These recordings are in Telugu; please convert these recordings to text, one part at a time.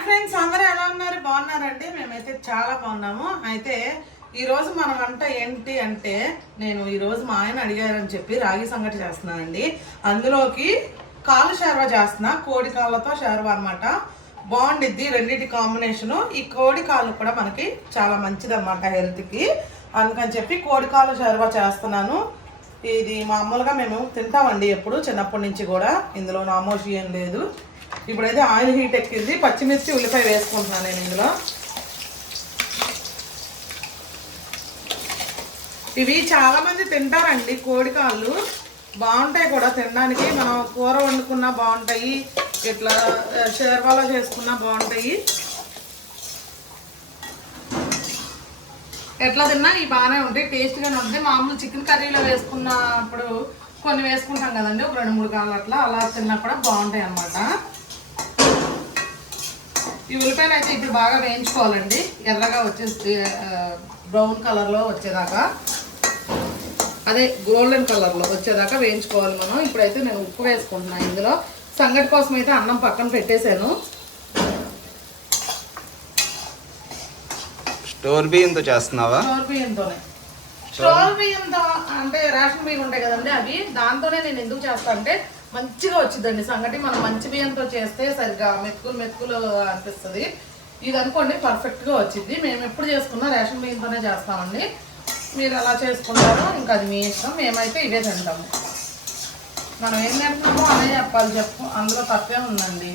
హాయ్ ఫ్రెండ్స్ అందరూ ఎలా ఉన్నారు? బాగున్నారండి? మేమైతే చాలా బాగున్నాము. అయితే ఈరోజు మన వంట ఏంటి అంటే నేను ఈరోజు మా ఆయన అడిగారని చెప్పి రాగి సంగటి చేస్తున్నానండి. అందులోకి కాలు షర్వా చేస్తున్నా. కోడి కాళ్ళతో షర్వా అనమాట బాగుండిద్ది రెండింటి కాంబినేషను. ఈ కోడి కాళ్ళు కూడా మనకి చాలా మంచిది అనమాట హెల్త్కి. అందుకని చెప్పి కోడి కాళ్ళు షర్వా చేస్తున్నాను. ఇది మామూలుగా మేము తింటామండి ఎప్పుడు చిన్నప్పటి నుంచి కూడా. ఇందులో నామోషి ఏం లేదు. ఇప్పుడైతే ఆయిల్ హీట్ ఎక్కింది పచ్చిమిర్చి ఉల్లిపాయ వేసుకుంటున్నాను నేను ఇందులో. ఇవి చాలా మంది తింటారండి కోడికాళ్ళు. బాగుంటాయి కూడా తినడానికి. మనం కూర వండుకున్నా బాగుంటాయి ఇట్లా షేర్వాలో చేసుకున్నా బాగుంటాయి. ఎట్లా తిన్నా ఇవి బాగానే ఉంటాయి టేస్ట్గానే ఉంటాయి. మామూలు చికెన్ కర్రీలో వేసుకున్నప్పుడు కొన్ని వేసుకుంటాం కదండి ఒక రెండు మూడు కాళ్ళు అట్లా అలా తిన్నా కూడా బాగుంటాయి అన్నమాట ఈ ఉల్లిపాయలు అయితే ఇప్పుడు బాగా వేయించుకోవాలండి. ఎర్రగా వచ్చేసి బ్రౌన్ కలర్లో వచ్చేదాకా. అదే గోల్డెన్ కలర్లో వచ్చేదాకా వేయించుకోవాలి మనం. ఇప్పుడైతే నేను ఉప్పు వేసుకుంటున్నాను ఇందులో. సంగటి కోసం అయితే అన్నం పక్కన పెట్టేశాను. స్టోర్ బియ్యంతో చేస్తున్నావా? స్టోర్ బియ్యంతోనే. స్టోర్ బియ్యంతో అంటే రేషన్ బియ్యం ఉంటాయి కదండి అవి. దాంతోనే నేను ఎందుకు చేస్తా అంటే మంచిగా వచ్చిందండి. సంగటి మనం మంచి బియ్యంతో చేస్తే సరిగ్గా మెతుకులు మెతుకులు అనిపిస్తుంది. ఇది అనుకోండి పర్ఫెక్ట్గా వచ్చింది. మేము ఎప్పుడు చేసుకున్నా రేషన్ బియ్యంతోనే చేస్తామండి. మీరు ఎలా చేసుకుంటారో ఇంకా అది మీ ఇష్టం. మేమైతే ఇవే తింటాము మనం ఏం తింటున్నామో అదే చెప్పాలి. చెప్పు అందులో తప్పే ఉందండి.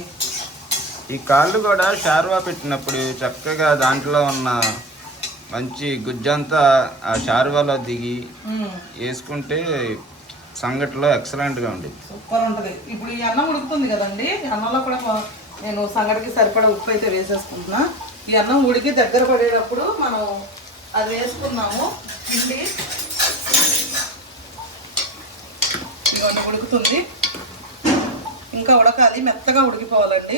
ఈ కాళ్ళు కూడా షార్వా పెట్టినప్పుడు చక్కగా దాంట్లో ఉన్న మంచి గుజ్జంతా ఆ షార్వాలో దిగి. వేసుకుంటే సంగటిలో ఎక్సలెంట్గా ఉండేది సూపర్ ఉంటుంది. ఇప్పుడు ఈ అన్నం ఉడుకుతుంది కదండి అన్నంలో కూడా నేను సంగటికి సరిపడా ఉప్పు అయితే వేసేసుకుంటున్నా. ఈ అన్నం ఉడికి దగ్గర పడేటప్పుడు మనం అది వేసుకున్నాము పిండి. ఇవన్నీ ఉడుకుతుంది. ఇంకా ఉడకాలి మెత్తగా ఉడికిపోవాలండి.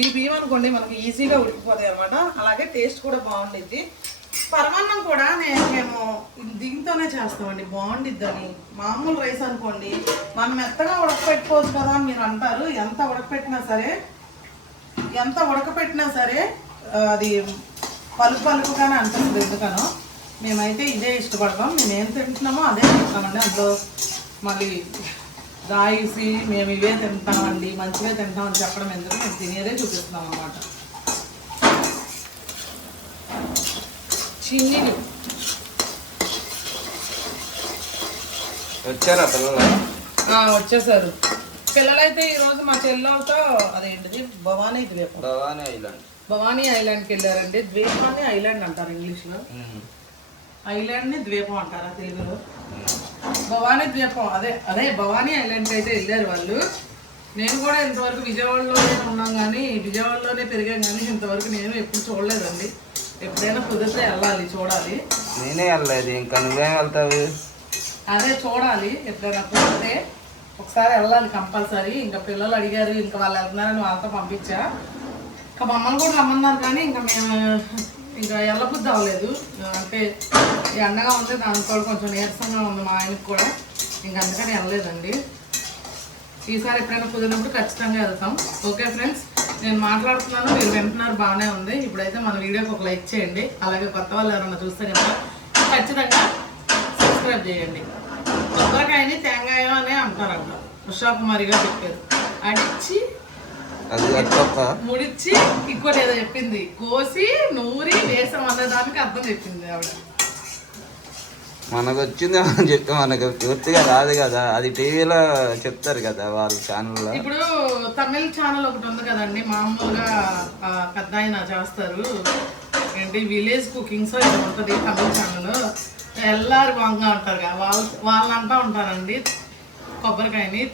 ఈ బియ్యం అనుకోండి మనకు ఈజీగా ఉడికిపోతాయి అనమాట అలాగే టేస్ట్ కూడా బాగుండిద్ది. పరమాన్నం కూడా నేను మేము దీంతోనే చేస్తామండి బాగుండిద్దని. మామూలు రైస్ అనుకోండి మనం మెత్తగా ఉడకపెట్టుకోవచ్చు కదా అని మీరు అంటారు. ఎంత ఉడకపెట్టినా సరే ఎంత ఉడకపెట్టినా సరే అది పలుకు పలుపుగానే అంటుంది ఎందుకనో. మేమైతే ఇదే ఇష్టపడతాం. మేము ఏం తింటున్నామో అదే తింటామండి. అందులో మళ్ళీ రాయిసి మేము ఇవే తింటామండి మంచివే తింటామని చెప్పడం ఎందుకు? మేము తినేదే చూపిస్తున్నాం అన్నమాట. చిన్నిని. వచ్చారా పిల్లలు? వచ్చేసారు. పిల్లలైతే ఈరోజు మా చెల్లెలతో అదేంటిది? భవానీ ద్వీపం. భవానీ ఐలాండ్. భవానీ ఐలాండ్కి వెళ్ళారండి. ద్వీపాన్ని ఐలాండ్ అంటారు ఇంగ్లీష్లో. ఐలాండ్ని ద్వీపం అంటారా తెలుగులో? భవానీ ద్వీపం. అదే అదే భవానీ ఐలాండ్కి అయితే వెళ్ళారు వాళ్ళు. నేను కూడా ఇంతవరకు విజయవాడలోనే ఉన్నాం కానీ విజయవాడలోనే పెరిగాం కానీ ఇంతవరకు నేను ఎప్పుడు చూడలేదండి. ఎప్పుడైనా కుదిరితే వెళ్ళాలి చూడాలి. నేనే వెళ్ళలేదు ఇంకా నువ్వేం వెళ్తావు? అదే చూడాలి ఎప్పుడైనా కుదిరితే. ఒకసారి వెళ్ళాలి కంపల్సరీ. ఇంకా పిల్లలు అడిగారు ఇంకా వాళ్ళు వెళ్తున్నారని వాళ్ళతో పంపించా. ఇంకా మమ్మల్ని కూడా రమ్మన్నారు కానీ ఇంకా మేము ఇంకా వెళ్ళబుద్ధి అవ్వలేదు. అంటే ఈ ఎండగా ఉంది దాంతో కొంచెం నీరసంగా ఉంది మా ఆయనకు కూడా. ఇంకా అందుకని వెళ్ళలేదండి. ఈసారి ఎప్పుడైనా కుదిరినప్పుడు ఖచ్చితంగా వెళ్తాం. Okay friends? నేను మాట్లాడుతున్నాను మీరు వింటున్నారు బాగానే ఉంది. ఇప్పుడైతే మన వీడియోకి ఒక లైక్ చేయండి. అలాగే కొత్త వాళ్ళు ఎవరైనా చూస్తే కనుక ఖచ్చితంగా సబ్స్క్రైబ్ చేయండి. కొబ్బరికాయని తేంగాయ అనే అంటారంట. ఉషా కుమారి గారు చెప్పారు. అడిచి ముడిచి ఇంకోటి ఏదో చెప్పింది. కోసి నూరి వేసాం అనే దానికి అర్థం చెప్పింది ఆవిడ. మనకు వచ్చింది మనం చెప్తే మనకు పూర్తిగా రాదు కదా. అది టీవీలో చెప్తారు కదా వాళ్ళ ఛానల్లో. ఇప్పుడు తమిళ ఛానల్ ఒకటి ఉంది కదండి మామూలుగా పెద్ద ఆయన చేస్తారు. ఏంటి విలేజ్ కుకింగ్స్ ఇది ఉంటుంది తమిళ ఛానల్. ఎల్లారు వంగ అంటారు కదా వాళ్ళు వాళ్ళు అంటూ ఉంటారండి కొబ్బరికాయని.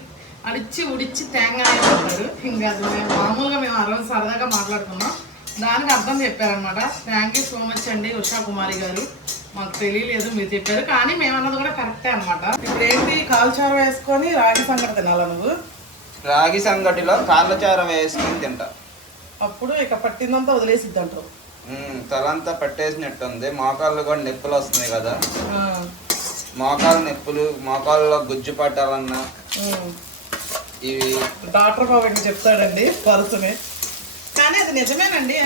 అడిచి ఉడిచి తేంగాయ అంటారు ఇంకా అది మామూలుగా మేము అరవై సరదాగా మాట్లాడుకున్నాం. దానికి అర్థం చెప్పారనమాట థ్యాంక్ యూ సో మచ్ అండి ఉషా కుమారి గారు. మాకు తెలియలేదు మీరు చెప్పారు. కానీ మేము అన్నది కూడా కరెక్టే అనమాట ఇప్పుడు ఏంటి కాల్చారు వేసుకొని రాగి సంగటి తినాలా నువ్వు? రాగి సంగటిలో కాళ్ళ చార వేసుకుని తింటా. అప్పుడు ఇక పట్టిందంతా వదిలేసిద్ది అంటారు. తలంతా పట్టేసినట్టుంది. మోకాళ్ళు కూడా నొప్పులు వస్తున్నాయి కదా. మోకాలు నొప్పులు మోకాళ్ళలో గుజ్జు పట్టాలన్నా ఇవి డాక్టర్ బాబు చెప్తాడండి వరుసనే కానీ అది నిజమేనండి.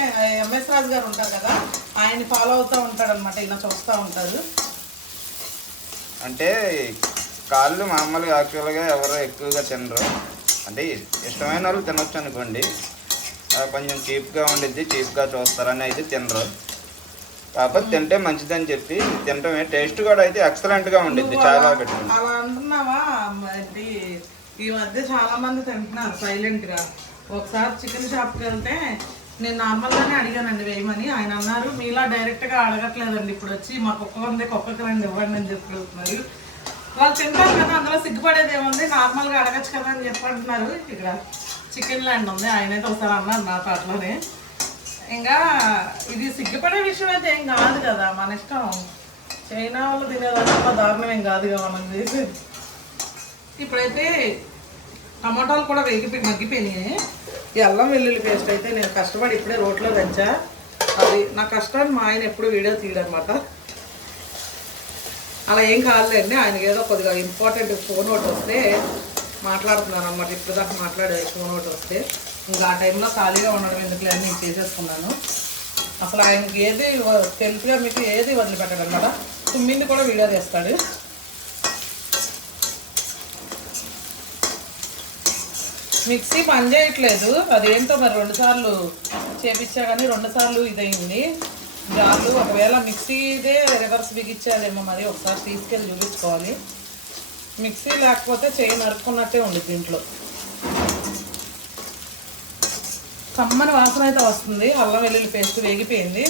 ఎంఎస్ రాజు గారు ఉంటారు కదా ఆయన ఫాలో అవుతూ ఉంటాడు అనమాట ఇలా చూస్తూ ఉంటారు. అంటే కాళ్ళు మామూలుగా యాక్చువల్గా ఎవరు ఎక్కువగా తినరు. అంటే ఇష్టమైన వాళ్ళు తినొచ్చు అనుకోండి. కొంచెం చీప్గా ఉండిద్ది చీప్గా చూస్తారని అయితే తినరు. కాకపోతే తింటే మంచిదని చెప్పి తినటమే. టేస్ట్ కూడా అయితే ఎక్సలెంట్గా ఉండిద్ది చాలా పెట్టుకుంది అలా అంటున్నావా? ఈ మధ్య చాలా మంది తింటున్నారు సైలెంట్గా. ఒకసారి చికెన్ షాప్కి వెళ్తే నేను నార్మల్గానే అడిగానండి వేయమని. ఆయన అన్నారు మీలా డైరెక్ట్గా అడగట్లేదండి ఇప్పుడు వచ్చి మా కుక్క ఉంది కుక్కకి రండి ఇవ్వండి అని చెప్పి అడుగుతున్నారు వాళ్ళు తింటారు కదా అందులో సిగ్గుపడేది ఏముంది? నార్మల్గా అడగచ్చు కదా అని చెప్పి అంటున్నారు. ఇక్కడ చికెన్ ల్యాండ్ ఉంది ఆయన అయితే ఒకసారి అన్నారు నా అట్లనే ఇంకా ఇది సిగ్గుపడే విషయం అయితే ఏం కాదు కదా మన ఇష్టం. చైనా వాళ్ళు తినేదాంట్లో దారుణం ఏం కాదుగా మనం చేసేది. ఇప్పుడైతే టమాటాలు కూడా వేగిపోయి మగ్గిపోయినాయి. ఈ అల్లం వెల్లుల్లి పేస్ట్ అయితే నేను కష్టపడి ఇప్పుడే రోట్లో దంచా. అది నా కష్టాన్ని మా ఆయన ఎప్పుడు వీడియో తీయడనమాట అలా ఏం కాదులేండి ఆయనకి ఏదో కొద్దిగా ఇంపార్టెంట్ ఫోన్ ఒకటి వస్తే మాట్లాడుతున్నాను అనమాట ఇప్పుడు దాకా మాట్లాడేది ఫోన్ ఒకటి వస్తే. ఇంకా ఆ టైంలో ఖాళీగా ఉండడం ఎందుకులే అని నేను చేసేసుకున్నాను. అసలు ఆయనకి ఏది తెలిసిగా మీకు ఏది వదిలిపెట్టడం కదా. తుమ్మింది కూడా వీడియో తీస్తాడు. మిక్సీ పని చేయట్లేదు. అదేంటో మరి రెండు సార్లు చేపించా కానీ రెండు సార్లు ఇదైంది జార్లు ఒకవేళ మిక్సీదే రివర్స్ బిగించాలేమో మరి ఒకసారి తీసుకెళ్ళి చూపించుకోవాలి. మిక్సీ లేకపోతే చేయి నరుక్కున్నట్టే ఉంది దీంట్లో. కమ్మని వాసన అయితే వస్తుంది. అల్లం వెల్లుల్లి పేస్ట్ వేగిపోయింది.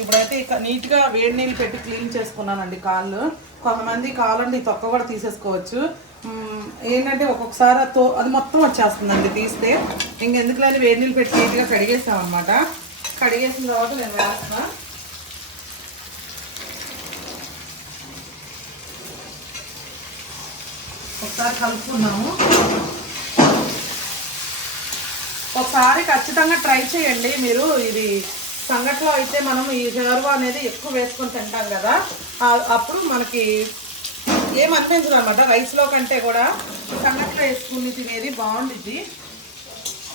ఇప్పుడైతే ఇక నీట్గా వేడి నీళ్ళు పెట్టి క్లీన్ చేసుకున్నానండి కాళ్ళు. కొంతమంది కాళ్ళండి తొక్క కూడా తీసేసుకోవచ్చు. ఏంటంటే ఒక్కొక్కసారి తో అది మొత్తం వచ్చేస్తుందండి తీస్తే. ఇంకెందుకులని వేడి నీళ్ళు పెట్టి నీట్గా కడిగేస్తాం అనమాట కడిగేసిన తర్వాత నేను వేస్తున్నా ఒకసారి కలుపుకున్నాము ఒకసారి ఖచ్చితంగా ట్రై చేయండి మీరు. ఇది సంగట్లో అయితే మనం ఈ షవర్వా అనేది ఎక్కువ వేసుకొని తింటాం కదా. అప్పుడు మనకి ఏం అనిపించదు అనమాట రైస్లో కంటే కూడా సంగట్లో వేసుకుని తినేది బాగుండిద్ది.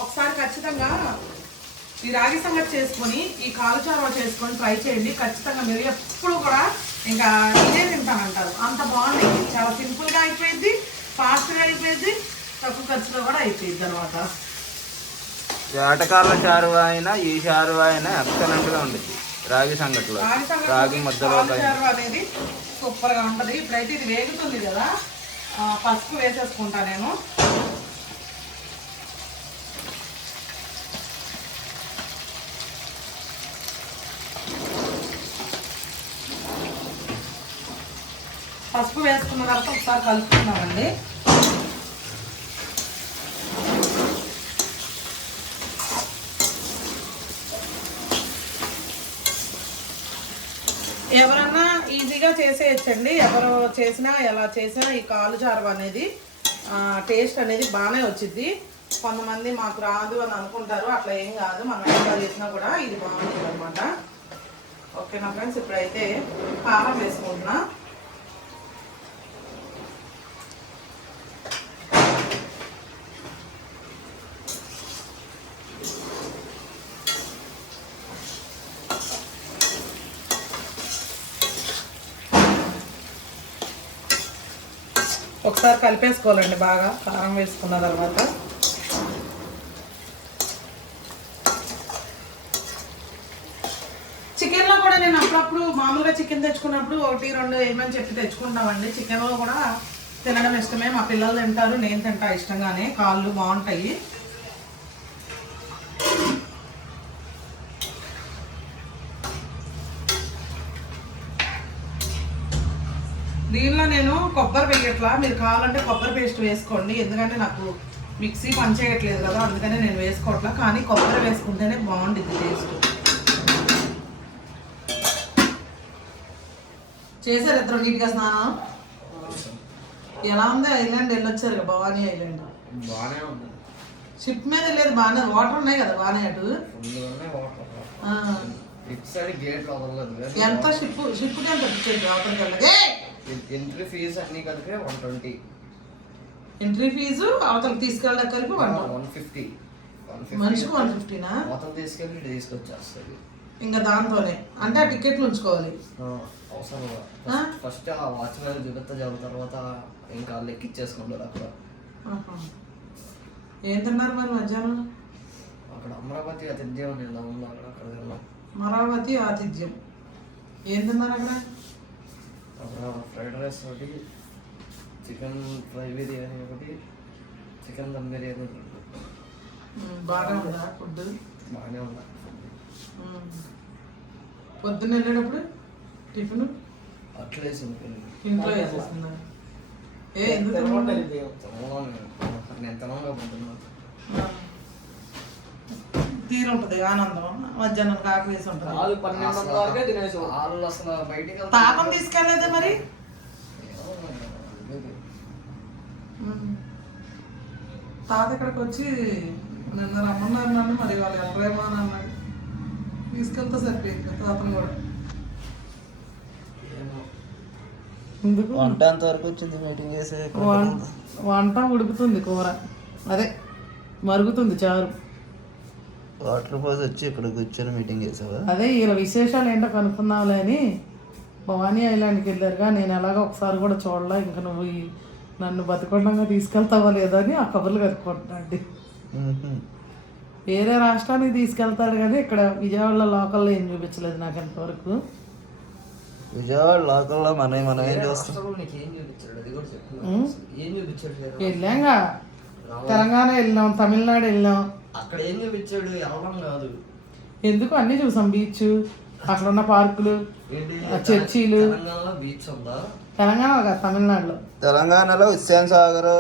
ఒకసారి ఖచ్చితంగా ఈ రాగి సంగతి చేసుకొని ఈ కాలు చేసుకొని ట్రై చేయండి. ఖచ్చితంగా మీరు ఎప్పుడు కూడా ఇంకా ఇదే తింటానంటారు. అంత బాగుంది. చాలా సింపుల్గా అయిపోయింది ఫాస్ట్గా అయిపోయింది తక్కువ ఖర్చులో కూడా అయిపోయింది అనమాట వేటకాల చారు అయినా ఈ చారువా అయినా ఎక్సలెంట్గా ఉండేది రాగి సంగట్లో. రాగి చారు అనేది సూపర్గా ఉంటది. ఇప్పుడైతే ఇది వేగుతుంది కదా. పసుపు వేసేసుకుంటా నేను. పసుపు వేసుకున్న తర్వాత ఒకసారి కలుపుకుందామండి ఎవరన్నా ఈజీగా చేసేయచ్చండి. ఎవరు చేసినా ఎలా చేసినా ఈ కాలు చారు అనేది టేస్ట్ అనేది బాగానే వచ్చింది కొంతమంది మాకు రాదు అని అనుకుంటారు. అట్లా ఏం కాదు. మనం ఎలా చేసినా కూడా ఇది బాగుంటుంది అనమాట ఓకేనా ఫ్రెండ్స్? ఇప్పుడైతే కారం వేసుకుంటున్నా. ఒకసారి కలిపేసుకోవాలండి బాగా కారం వేసుకున్న తర్వాత. చికెన్లో కూడా నేను అప్పుడప్పుడు మామూలుగా చికెన్ తెచ్చుకున్నప్పుడు ఒకటి రెండు ఏమని చెప్పి తెచ్చుకుంటామండి. చికెన్లో కూడా తినడం ఇష్టమే. మా పిల్లలు తింటారు నేను తింటా ఇష్టంగానే. కాళ్ళు బాగుంటాయి. దీనిలో నేను కొబ్బరి వేయట్లా. మీరు కావాలంటే కొబ్బరి పేస్ట్ వేసుకోండి. ఎందుకంటే నాకు మిక్సీ పనిచేయట్లేదు కదా అందుకనే నేను వేసుకోవట్లా. కానీ కొబ్బరి వేసుకుంటేనే బాగుంటుంది టేస్ట్. చేశారు ఇద్దరు నీట్గా స్నానం? ఎలా ఉంది ఐలాండ్? వెళ్ళొచ్చారు కదా భవానీ ఐలాండ్. షిప్ మీద వెళ్ళేది బాగానే వాటర్ ఉన్నాయి కదా బాగానే అటు? ఎంత షిప్ షిప్కి ఎంత టికెట్ అవతలకి వెళ్ళగా ఎంట్రీ ఫీజు అన్ని కలిపి వన్ ట్వంటీ ఎంట్రీ ఫీజు అవతలకి తీసుకెళ్ళడానికి కలిపి వన్ వన్ ఫిఫ్టీ మనిషికి వన్ ఫిఫ్టీనా మొత్తం తీసుకెళ్ళి తీసుకొచ్చేస్తుంది. ఇంకా దాంతోనే. అంటే ఆ టికెట్లు ఉంచుకోవాలి. అవసరం? ఫస్ట్ ఆ వాచ్ మీద చూపిస్తా జరుగుతున్న తర్వాత ఇంకా వాళ్ళు ఎక్కిచ్చేసుకుంటారు అక్కడ. ఏం తిన్నారు మరి మధ్యాహ్నం? అక్కడ అమరావతి అతిథ్యం నేను అక్కడ అక్కడ తిన్నాం. మరావతి ఆతిథ్యం. ఏం తిన్నారు అక్కడ? ఫ్రైడ్ రైస్ ఒకటి చికెన్ ఫ్రై బిర్యానీ ఒకటి చికెన్ దమ్ బిర్యానీ ఒకటి. ఉమ్, బాగా ఉందా ఫుడ్? బాగానే ఉంది. పొద్దున్న వెళ్ళేటప్పుడు టిఫిన్? అట్లేసి ఉంటుంది ఇంట్లో వేసేస్తుందా ఏ ఎందుకు? నేను తినగా ఉంటుంది ఆనందం. మధ్యాహ్నం కాకు వేసి ఉంటుంది. వాళ్ళు పన్నెండు వందల వరకే తినేసి వాళ్ళు అసలు బయటికి వెళ్తే- తాపం తీసుకెళ్ళలేదే మరి. తాత ఇక్కడికి వచ్చి నిన్న రమ్మన్నారు నన్ను మరి వాళ్ళు ఎవరేమో అని అన్నాడు. తీసుకెళ్తే సరిపోయింది తాతను కూడా. వంట ఎంతవరకు వచ్చింది మీటింగ్ చేసి వంట ఉడుకుతుంది కూర. అదే మరుగుతుంది చారు. వాటర్ పోసి వచ్చి ఇక్కడ కూర్చొని మీటింగ్ చేసావా? అదే వీళ్ళ విశేషాలు ఏంటో కనుక్కుందాంలే అని భవానీ ఐలాండ్కి వెళ్ళారుగా నేను ఎలాగో ఒకసారి కూడా చూడలే ఇంకా నువ్వు ఈ నన్ను బతికొండంగా తీసుకెళ్తావా లేదా అని ఆ కబుర్లు కనుక్కుంటున్నా అండి వేరే రాష్ట్రానికి తీసుకెళ్తాడు కానీ ఇక్కడ విజయవాడలో లోకల్లో ఏం చూపించలేదు నాకు ఎంతవరకు విజయవాడ లోకల్లో మనం మనం ఏం చూస్తాం. వెళ్ళాంగా. తెలంగాణ వెళ్ళాం తమిళనాడు వెళ్ళాం. అక్కడ ఏం చూపించాడు? వెళ్ళడం కాదు. ఎందుకు అన్నీ చూసాం? బీచ్ అక్కడ ఉన్న పార్కులు చర్చీలు. తెలంగాణలో బీచ్ ఉందా? తెలంగాణ కాదు తమిళనాడులో. తెలంగాణలో హుస్సేన్ సాగర్.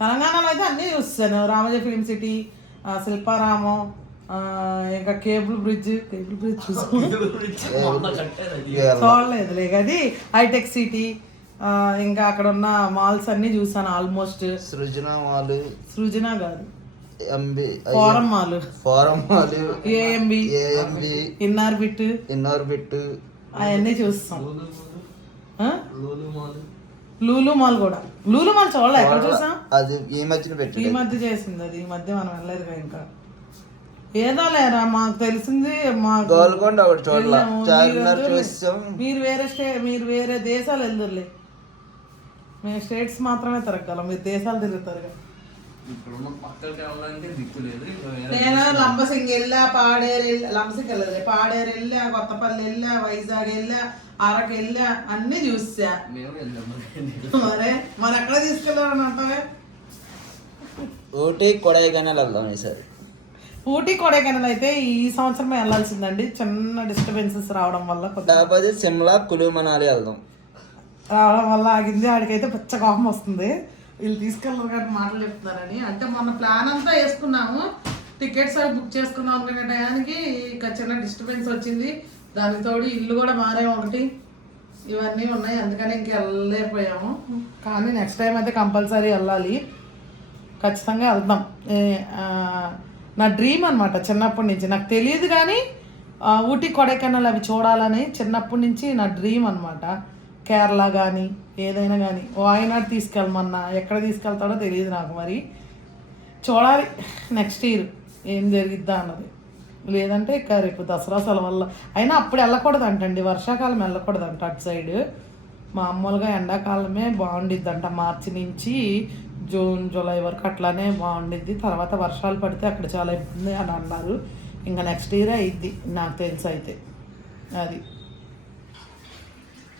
తెలంగాణలో అయితే అన్నీ చూస్తాను. రామోజీ ఫిల్మ్ సిటీ శిల్పారామం ఇంకా కేబుల్ బ్రిడ్జ్. Cable bridge. చూడలేదులే అది హైటెక్ సిటీ. ఇంకా అక్కడ ఉన్న మాల్స్ అన్నీ చూసాను ఆల్మోస్ట్. సృజన మాల్. సృజన కాదు. MB Forum mall Forum mall AMB AMB Inorbit Inorbit అవన్నీ చూస్తాం. లూలు మాల్ లూలు మాల్ కూడా. లూలు మాల్ చూడలే ఎక్కడ చూసాం? అది ఈ మధ్యన ఈ మధ్య చేసింది అది. ఈ మధ్య మనం వెళ్ళలేదుగా ఇంకా. ఏదో లేరా మాకు తెలిసింది మాకు గోల్కొండ ఒకటి మీరు వేరే స్టే మీరు వేరే దేశాలు వెళ్దురులే. మేము స్టేట్స్ మాత్రమే తిరగలం మీరు దేశాలు తిరుగుతారు ఇప్పుడు ఉన్న పక్కకి వెళ్ళాలంటే దిక్కు లేదు. నేను లంబసింగ్ వెళ్ళా పాడేరు వెళ్ళా లంబసింగ్ వెళ్ళదు పాడేరు వెళ్ళా కొత్తపల్లి వెళ్ళా వైజాగ్ వెళ్ళా అరకు వెళ్ళా అన్ని చూసా. మేము వెళ్ళాము మరే. మరి ఎక్కడ తీసుకెళ్ళారని అంటావే? ఊటీ కొడైకెనాల్ వెళ్దాం ఈసారి. ఊటీ కొడైకెనాల్ అయితే ఈ సంవత్సరమే వెళ్ళాల్సిందండి. చిన్న డిస్టర్బెన్సెస్ రావడం వల్ల కొద్దిగా లేకపోతే సిమ్లా కులు మనాలి వెళ్దాం. రావడం వల్ల ఆగింది. ఆడికైతే పచ్చ కోపం వస్తుంది. వీళ్ళు తీసుకెళ్ళరు కానీ మాటలు చెప్తున్నారని. అంటే మొన్న ప్లాన్ అంతా వేసుకున్నాము. టికెట్స్ అవి బుక్ చేసుకుందాం అనుకునే టయానికి ఇక చిన్న డిస్టర్బెన్స్ వచ్చింది. దానికి తోడు ఇల్లు కూడా మారే ఒకటి. ఇవన్నీ ఉన్నాయి. అందుకని ఇంక వెళ్ళలేకపోయాము. కానీ నెక్స్ట్ టైం అయితే కంపల్సరీ వెళ్ళాలి. ఖచ్చితంగా వెళ్దాం. నా డ్రీమ్ అనమాట చిన్నప్పటి నుంచి. నాకు తెలియదు కానీ ఊటీ కొడైకెనాల్ అవి చూడాలని చిన్నప్పటి నుంచి నా డ్రీమ్ అనమాట కేరళ కానీ ఏదైనా కానీ వాయనాడు తీసుకెళ్ళమన్నా ఎక్కడ తీసుకెళ్తాడో తెలియదు నాకు మరి. చూడాలి నెక్స్ట్ ఇయర్ ఏం జరిగిద్దా అన్నది. లేదంటే ఇక రేపు దసరా సెలవుల్లో అయినా అప్పుడు వెళ్ళకూడదు అంటండి వర్షాకాలం వెళ్ళకూడదు అంట అటు సైడ్ మామూలుగా ఎండాకాలమే బాగుండిద్దంట మార్చి నుంచి జూన్ జూలై వరకు అట్లానే బాగుండిద్ది. తర్వాత వర్షాలు పడితే అక్కడ చాలా ఇబ్బంది అని అన్నారు. ఇంకా నెక్స్ట్ ఇయర్ అయిద్ది నాకు తెలిసి అయితే. అది మీరు ఎలా వచ్చిద్దో రోజు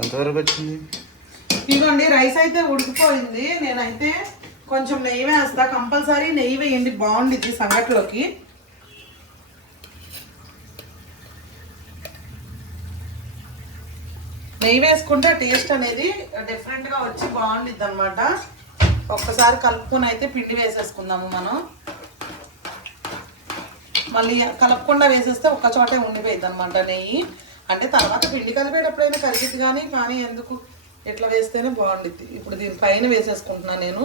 ఎంతవరకు వచ్చింది? ఇదిగోండి రైస్ అయితే ఉడికిపోయింది. నేనైతే కొంచెం నెయ్యి వేస్తా. కంపల్సరీ నెయ్యి వేయండి. బాగుండిద్ది సంగట్లోకి. నెయ్యి వేసుకుంటే టేస్ట్ అనేది డిఫరెంట్గా వచ్చి బాగుండిద్ది అనమాట ఒక్కసారి కలుపుకొని అయితే పిండి వేసేసుకుందాము మనం. మళ్ళీ కలపకుండా వేసేస్తే ఒక్క చోటే ఉండిపోయింది అనమాట నెయ్యి. అంటే తర్వాత పిండి కలిపేటప్పుడైనా కలిగిద్ది కానీ కానీ ఎందుకు? ఇట్లా వేస్తేనే బాగుండిద్ది. ఇప్పుడు దీని పైన వేసేసుకుంటున్నాను నేను.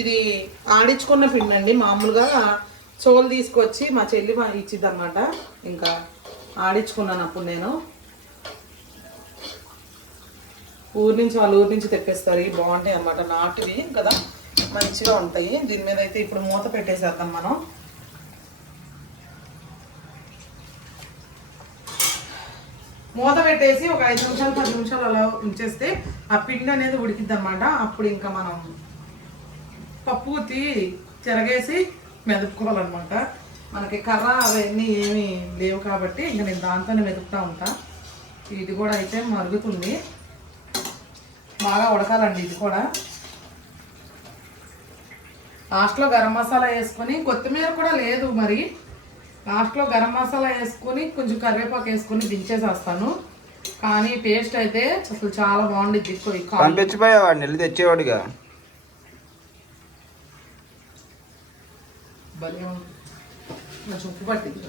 ఇది ఆడించుకున్న పిండి అండి మామూలుగా చోలు తీసుకొచ్చి మా చెల్లి మా ఇచ్చిద్ది అనమాట ఇంకా ఆడించుకున్నాను అప్పుడు నేను. ఊరి నుంచి వాళ్ళ ఊరి నుంచి తెప్పిస్తారు. ఇవి బాగుంటాయి అనమాట నాటివి కదా మంచిగా ఉంటాయి. దీని మీద అయితే ఇప్పుడు మూత పెట్టేసేద్దాం మనం. మూత పెట్టేసి ఒక ఐదు నిమిషాలు పది నిమిషాలు అలా ఉంచేస్తే ఆ పిండి అనేది ఉడికిద్ది అనమాట అప్పుడు ఇంకా మనం పప్పు గుత్తి చెరగేసి మెదుపుకోవాలన్నమాట. మనకి కర్ర అవన్నీ ఏమీ లేవు కాబట్టి ఇంకా నేను దాంతోనే మెదుపుతా ఉంటా. ఇది కూడా అయితే మరుగుతుంది. బాగా ఉడకాలండి ఇది కూడా. లాస్ట్లో గరం మసాలా వేసుకొని కొత్తిమీర కూడా లేదు మరి. లాస్ట్లో గరం మసాలా వేసుకొని కొంచెం కరివేపాకు వేసుకొని దించేసేస్తాను. కానీ టేస్ట్ అయితే అసలు చాలా కాల్ పంపించిపోయేవాడిని వెళ్ళి తెచ్చేవాడిగా. భలే. కొంచెం ఉప్పు పట్టింది.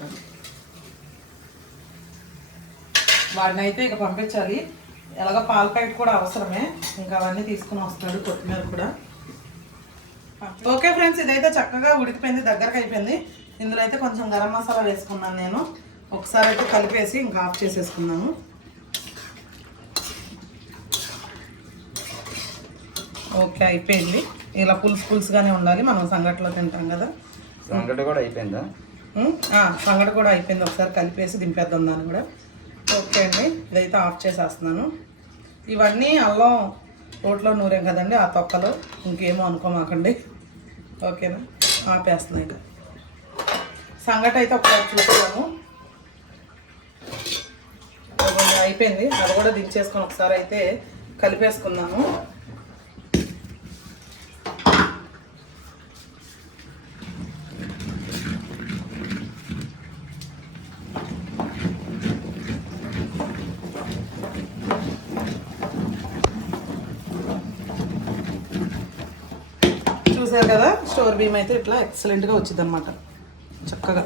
వాడిని అయితే ఇక పంపించాలి. ఎలాగ పాల ప్యాకెట్ కూడా అవసరమే. ఇంకా అవన్నీ తీసుకుని వస్తాడు కొత్తిమీర కూడా. ఓకే ఫ్రెండ్స్ ఇదైతే చక్కగా ఉడికిపోయింది దగ్గరకు అయిపోయింది. ఇందులో అయితే కొంచెం గరం మసాలా వేసుకున్నాను నేను. ఒకసారి అయితే కలిపేసి ఇంకా ఆఫ్ చేసేసుకున్నాను ఓకే అయిపోయింది. ఇలా పులుసు పులుసుగానే ఉండాలి. మనం సంగట్లో తింటాం కదా. సంగటి కూడా అయిపోయిందా? సంగటి కూడా అయిపోయింది. ఒకసారి కలిపేసి దింపేద్దాం దాన్ని కూడా. ఓకే అండి ఇదైతే ఆఫ్ చేసేస్తున్నాను. ఇవన్నీ అల్లం రోట్లో నూరాం కదండి ఆ తొక్కలు. ఇంకేమో అనుకోమాకండి. ఓకేనా? ఆపేస్తున్నాయి ఇక. సంగటి అయితే ఒకసారి చూస్తాము అయిపోయింది. అది కూడా దించేసుకొని ఒకసారి అయితే కలిపేసుకుందాము. చూసారు కదా స్టోర్ బీమ్ అయితే ఇట్లా ఎక్సలెంట్గా వచ్చిందనమాట చక్కగా.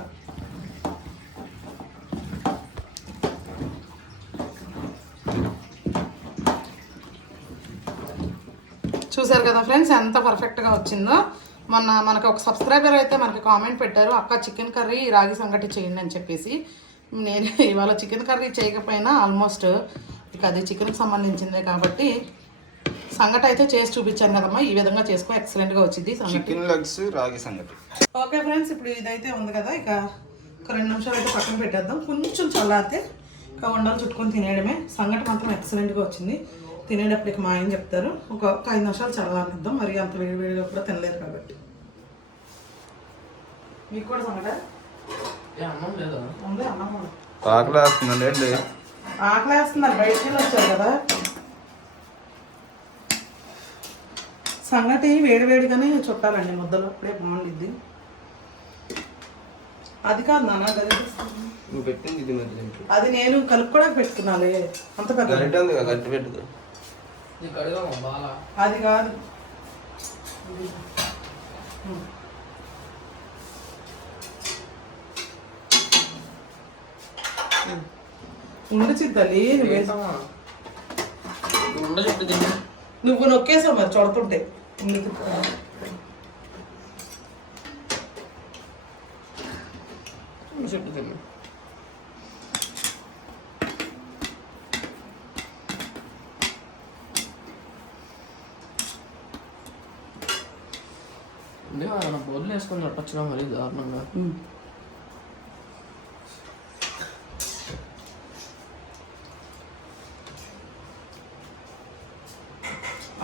చూసారు కదా ఫ్రెండ్స్ ఎంత పర్ఫెక్ట్గా వచ్చిందో. మొన్న మనకు ఒక సబ్స్క్రైబర్ అయితే మనకి కామెంట్ పెట్టారు అక్క చికెన్ కర్రీ రాగి సంగటి చేయండి అని చెప్పేసి. నేను ఇవాళ చికెన్ కర్రీ చేయకపోయినా ఆల్మోస్ట్ ఇక అది చికెన్కి సంబంధించిందే కాబట్టి సంగటి అయితే చేసి చూపించాను కదమ్మా. ఈ విధంగా చేసుకో ఎక్సలెంట్గా వచ్చింది సంగటి చికెన్ లెగ్స్ రాగి సంగటి. ఓకే ఫ్రెండ్స్ ఇప్పుడు ఇదైతే ఉంది కదా ఇక ఒక రెండు నిమిషాలు అయితే పక్కన పెట్టేద్దాం. కొంచెం చల్లారితే ఇక వండలు చుట్టుకొని తినేయడమే. సంగటి మాత్రం ఎక్సలెంట్గా వచ్చింది. తినేటప్పటికి మా ఆయన చెప్తారు ఒక ఒక ఐదు నిమిషాలు చల్లారిద్దాం మరి అంత వేడి వేడిగా కూడా తినలేరు కాబట్టి. మీకు కూడా సంగట ఏ అన్నం లేదా? ఉంది అన్నం కూడా. ఆకలి వేస్తుందండి ఏంటి? ఆకలి వేస్తున్నారు బయటికి వెళ్ళి వచ్చారు కదా. సంగటి వేడి వేడిగానే చుట్టాలండి ముద్దలు. అప్పుడే బాగుండిద్ది. అది కాదు నాన్న గది నువ్వు పెట్టింది ఇది మరి అది నేను కలుపుకోవడానికి పెట్టుకున్నాలే. అంత పెద్ద గరిట ఉంది కదా గట్టి బాగా? అది కాదు. ఉండు చిత్తలి నువ్వు వేసామా నువ్వు ఉండ చెప్పి తిని నువ్వు నొక్కేసావు మరి చూడుతుంటే చెప్పి తిని. నా బొద్దులు వేసుకొని చట్టచ్చుగా మరి దారుణంగా.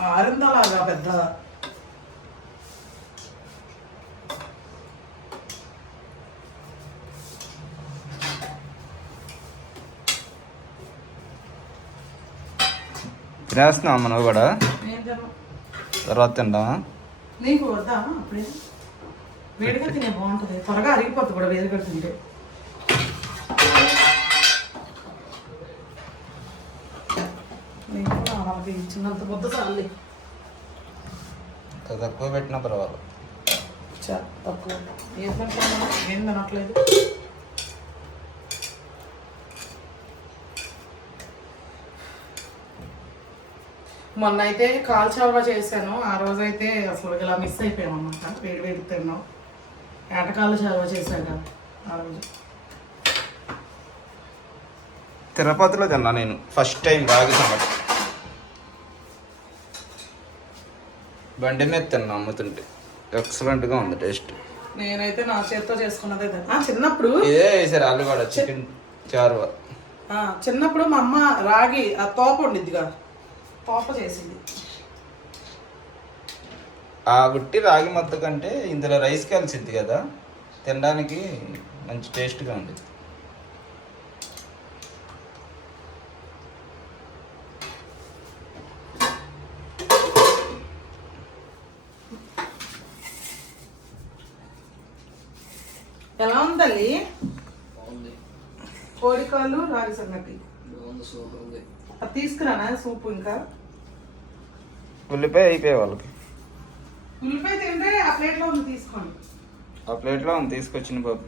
ఆరిందలాగా పెద్ద తినేస్తున్నావు మనం కూడా? తర్వాత తింటామా నీకు వద్దా అప్పుడే? వేడిగా తినే బాగుంటుంది. త్వరగా అరిగిపోతుంది కూడా వేడిగా తింటే. వాళ్ళకి ఇచ్చినంత ముద్ద చాలు. తక్కువ పెట్టినా పర్వాలేదు. చా తక్కువ? ఏం తినట్లేదు? మొన్న అయితే కాల్ చావా చేశాను. ఆ రోజైతే అసలు ఇలా మిస్ అయిపోయాం అన్నమాట వేడి వేడి తిన్నాం. ఏటకాల చావా చేశాక ఆ రోజు. తిరుపతిలో తిన్నా నేను. ఫస్ట్ టైం రాగి సంగటి బండి మీద తిన్నా అమ్ముతుంటే. ఎక్సలెంట్గా ఉంది టేస్ట్. నేనైతే నా చేత్తో చేసుకున్నదే తిన్నా. చిన్నప్పుడు ఇదే వేసారు ఆలు కూడా చికెన్ చారు ఆ, చిన్నప్పుడు మా అమ్మ రాగి ఆ తోప ఉండిద్దిగా తోప చేసింది. ఆ గుట్టి రాగి మొత్త కంటే ఇందులో రైస్ కలిసిద్ది కదా తినడానికి మంచి టేస్ట్గా ఉంది ఎలా ఉంది తల్లి? బాగుంది. కోడికాలు రాగి సంగటి. తీసుకురానా సూపు ఇంకా? ఉల్లిపాయ అయిపోయాయి వాళ్ళకి. ఉల్లిపాయ తింటే ఆ ప్లేట్లో ఉంది తీసుకోండి. ఆ ప్లేట్లో ఉంది తీసుకొచ్చిన బాబు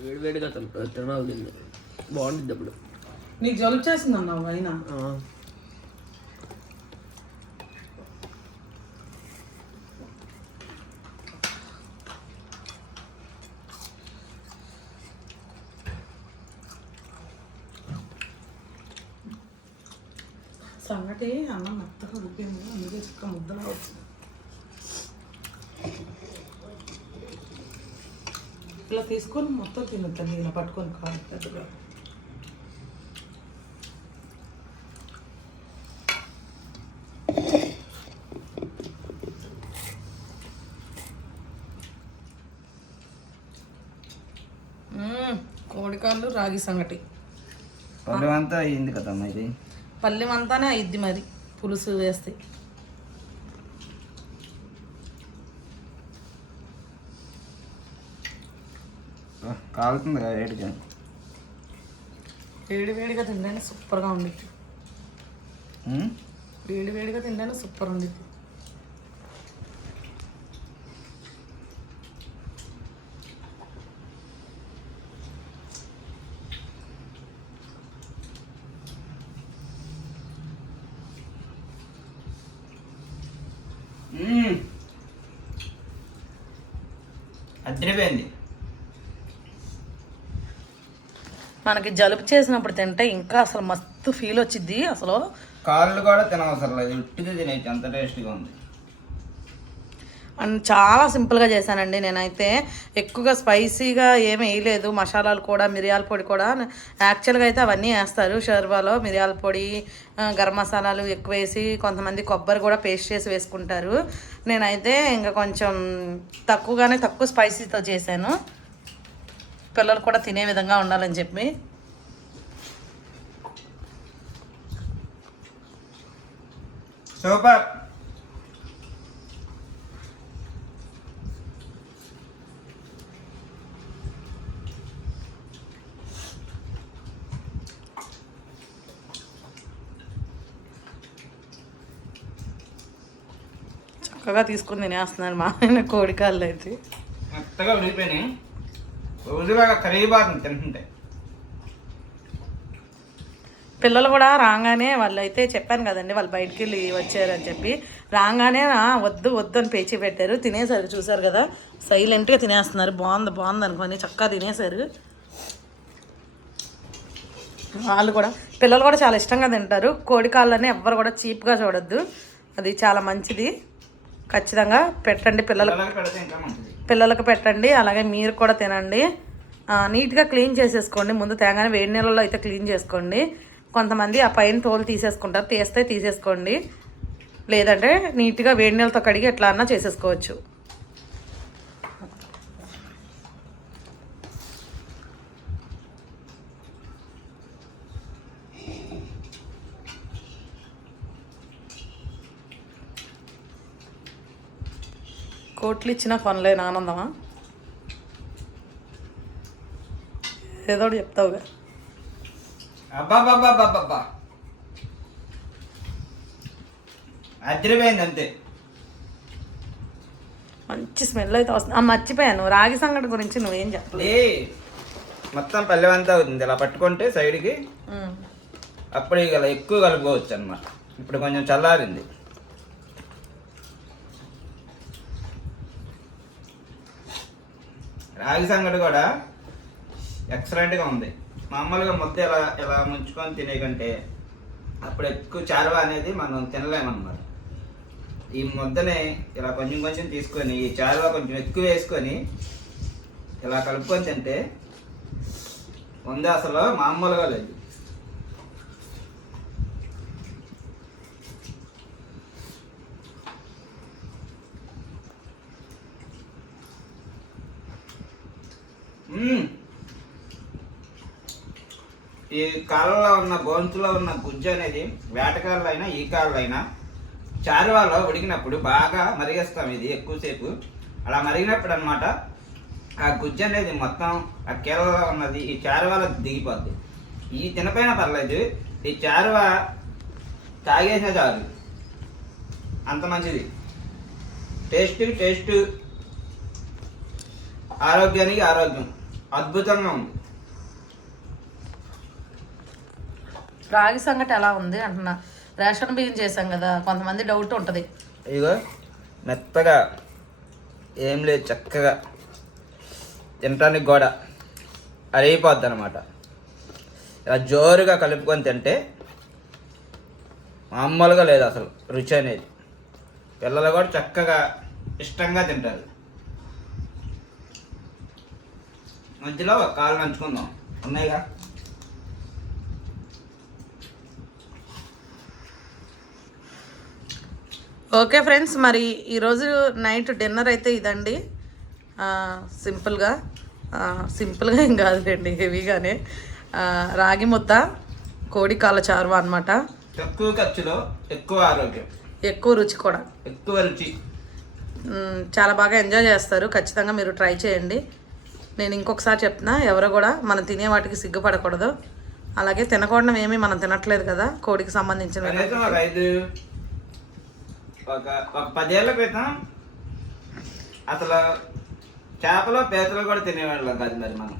వేడి వేడిగా తిన- తినాలి దీన్ని బాగుంటుంది అప్పుడు నీకు జలుబు చేసింది అన్నావు అయినా? సంగటి అన్నం మెత్తగా ఉడిపోయింది అందుకే చిక్క ముద్దలా వచ్చింది. ఇలా తీసుకొని మొత్తం తినొద్దండి ఇలా పట్టుకొని కాదు పెద్దగా. రాగి సంగటి. పళ్ళు అంతా అయ్యింది కదమ్మా ఇది? పల్లెం అంతానే అయిద్ది మరి పులుసు వేస్తే. కాలుతుంది కదా వేడిగా? వేడి వేడిగా తిండానే సూపర్గా ఉండిద్ది? వేడి వేడిగా తిండానే సూపర్ ఉండిద్ది. అదిరిపోయింది మనకి జలుబు చేసినప్పుడు తింటే ఇంకా అసలు మస్తు ఫీల్ వచ్చింది అసలు. కాళ్ళు కూడా తినవసరం లేదు ఉట్టిదే తినేసి అంత టేస్ట్గా ఉంది. అండ్ చాలా సింపుల్గా చేశానండి నేనైతే. ఎక్కువగా స్పైసీగా ఏమి వేయలేదు. మసాలాలు కూడా మిరియాల పొడి కూడా. యాక్చువల్గా అయితే అవన్నీ వేస్తారు షర్వాలో. మిరియాల పొడి గరం మసాలాలు ఎక్కువ వేసి కొంతమంది కొబ్బరి కూడా పేస్ట్ చేసి వేసుకుంటారు. నేనైతే ఇంకా కొంచెం తక్కువగానే తక్కువ స్పైసీతో చేశాను. పిల్లలు కూడా తినే విధంగా ఉండాలని చెప్పి. సూపర్. చక్కగా తీసుకుని తినేస్తున్నాను మా ఆయన కోడికాళ్ళు అయితే. మెత్తగా ఉడికిపోయినాయి. రోజులాగా కరిగిపోతుంది తింటుంటే. పిల్లలు కూడా రాగానే వాళ్ళు అయితే చెప్పాను కదండి వాళ్ళు బయటికి వెళ్ళి వచ్చారని చెప్పి. రాగానే "ఆ, వద్దు వద్దు అని పేచి పెట్టారు. తినేసారు చూసారు కదా. సైలెంట్గా తినేస్తున్నారు. బాగుంది బాగుంది అనుకొని చక్కగా తినేసారు వాళ్ళు కూడా పిల్లలు కూడా చాలా ఇష్టంగా తింటారు. కోడి కాళ్ళని ఎవ్వరు కూడా చీప్గా చూడొద్దు. అది చాలా మంచిది. ఖచ్చితంగా పెట్టండి పిల్లలకు పిల్లలకి పెట్టండి అలాగే మీరు కూడా తినండి. నీట్గా క్లీన్ చేసేసుకోండి. ముందు తేగానే వేడి నీళ్ళలో అయితే క్లీన్ చేసుకోండి. కొంతమంది ఆ పైన తోలు తీసేసుకుంటారు తీస్తే తీసేసుకోండి. లేదంటే నీట్గా వేడి నీళ్ళతో కడిగి ఎట్లా అన్నా చేసేసుకోవచ్చు. కోట్లు ఇచ్చిన కొనలేని ఆనందమా ఏదో చెప్తావుగా. అబ్బాబ్బాబ్బాబ్బా అదిరిపోయింది అంతే. మంచి స్మెల్ అయితే వస్తుంది. ఆ మర్చిపోయాను రాగి సంగటి గురించి నువ్వేం చెప్పలేదు ఏ మొత్తం పల్లెం అంతా అవుతుంది. ఇలా పట్టుకుంటే సైడ్కి. అప్పుడు ఇలా ఎక్కువ కలుపుకోవచ్చు అన్నమాట ఇప్పుడు కొంచెం చల్లారింది. రాగి సంగటి కూడా ఎక్సలెంట్గా ఉంది. మామూలుగా ముద్ద ఇలా ఇలా ముంచుకొని తినే కంటే అప్పుడు ఎక్కువ చారువ అనేది మనం తినలేమన్నమాట. ఈ ముద్దని ఇలా కొంచెం కొంచెం తీసుకొని ఈ చారువ కొంచెం ఎక్కువ వేసుకొని ఇలా కలుపుకొని తింటే ఉంది అసలు మామూలుగా లేదు. ఈ కాళ్ళలో ఉన్న గొంతులో ఉన్న గుజ్జు అనేది వేటకాళ్ళు అయినా ఈ కాళ్ళు అయినా చారువాలో ఉడికినప్పుడు బాగా మరిగేస్తాం ఇది ఎక్కువసేపు. అలా మరిగినప్పుడు అనమాట ఆ గుజ్జు అనేది మొత్తం ఆ కీళ్ళలో ఉన్నది ఈ చారువాలో దిగిపోద్ది. ఈ తినపైన పర్లేదు ఈ చారువ తాగేసిన చాలు. అంత మంచిది. Taste taste. ఆరోగ్యానికి ఆరోగ్యం. అద్భుతంగా ఉంది. రాగి సంగటి ఎలా ఉంది అంటున్నా. రేషన్ బియ్యం చేసాం కదా కొంతమంది డౌట్ ఉంటుంది. ఇదిగో మెత్తగా ఏం లేదు చక్కగా తినటానికి కూడా అరిగిపోద్ది అనమాట ఇలా జోరుగా కలుపుకొని తింటే మామూలుగా లేదు అసలు రుచి అనేది. పిల్లలు కూడా చక్కగా ఇష్టంగా తింటారు. మధ్యలో ఒక కాలు నంచుకుందాం. ఉన్నాయిగా? ఓకే ఫ్రెండ్స్ మరి ఈరోజు నైట్ డిన్నర్ అయితే ఇదండి. సింపుల్గా సింపుల్గా ఏం కాదులేండి హెవీగానే. రాగి ముద్ద కోడి కాళ్ళ చారువ అనమాట తక్కువ ఖర్చులో ఎక్కువ ఆరోగ్యం. ఎక్కువ రుచి కూడా. ఎక్కువ రుచి. చాలా బాగా ఎంజాయ్ చేస్తారు. ఖచ్చితంగా మీరు ట్రై చేయండి. నేను ఇంకొకసారి చెప్తున్నా ఎవరు కూడా మనం తినే వాటికి సిగ్గుపడకూడదు. అలాగే తినకూడడం ఏమీ మనం తినట్లేదు కదా కోడికి సంబంధించిన పదేళ్ళ క్రితం అసలు చేపలు పీతలు కూడా తినేవాళ్ళం కాదు మరి మనం.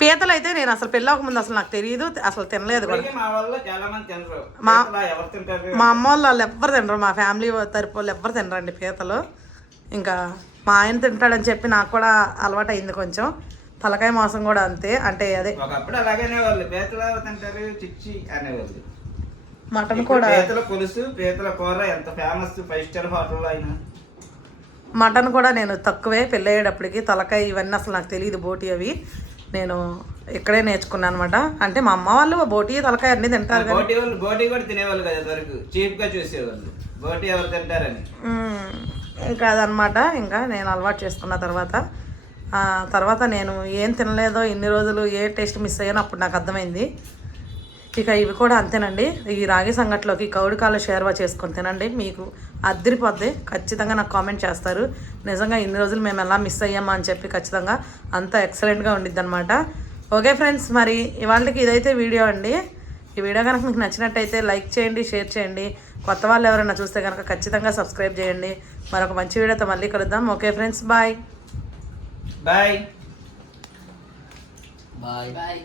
పీతలు అయితే నేను అసలు పెళ్ళవక ముందు అసలు నాకు తెలియదు అసలు తినలేదు కూడా. మా మా అమ్మ వాళ్ళు వాళ్ళు ఎవ్వరు తినరు మా ఫ్యామిలీ తరపు వాళ్ళు ఎవ్వరు తినరండి పీతలు. ఇంకా మా ఆయన తింటాడని చెప్పి నాకు కూడా అలవాటు అయింది కొంచెం. తలకాయ మాంసం కూడా అంతే. అంటే అదే ఒకప్పుడు అలాగనే వాళ్ళు. పీతలు ఎవరు తింటారు? చిచ్చి అనేవాళ్ళు. మటన్ కూడా. పీతల పులుసు పీతల కూర ఎంత ఫేమస్ ఫైవ్ స్టార్ హోటల్లో అయినా. మటన్ కూడా నేను తక్కువే పెళ్ళయ్యేటప్పటికి తలకాయ ఇవన్నీ అసలు నాకు తెలియదు బోటి అవి. నేను ఇక్కడే నేర్చుకున్నాను అనమాట అంటే మా అమ్మ వాళ్ళు బోటి తలకాయ అన్నీ తింటారు బోటి వాళ్ళు బోటి కూడా తినేవాళ్ళు కదా వరకు చీప్గా చూసేవాళ్ళు. బోటి ఎవరు తింటారని. ఇంకా అదనమాట ఇంకా నేను అలవాటు చేసుకున్న తర్వాత తర్వాత నేను ఏం తినలేదో ఇన్ని రోజులు ఏ టేస్ట్ మిస్ అయ్యానో అప్పుడు నాకు అర్థమైంది. ఇక ఇవి కూడా అంతేనండి. ఈ రాగి సంగట్లోకి కౌడికాలు షేర్వా చేసుకొని తినండి. మీకు అద్దరిపోద్ది. ఖచ్చితంగా నాకు కామెంట్ చేస్తారు. నిజంగా ఇన్ని రోజులు మేము ఎలా మిస్ అయ్యామా అని చెప్పి ఖచ్చితంగా అంత ఎక్సలెంట్గా ఉండిద్ది అనమాట ఓకే ఫ్రెండ్స్ మరి ఇవాళకి ఇదైతే వీడియో అండి. ఈ వీడియో కనుక మీకు నచ్చినట్టయితే లైక్ చేయండి షేర్ చేయండి. కొత్త వాళ్ళు ఎవరైనా చూస్తే కనుక ఖచ్చితంగా సబ్స్క్రైబ్ చేయండి. మరొక మంచి వీడియోతో మళ్ళీ కలుద్దాం. Okay friends bye. Bye. Bye. Bye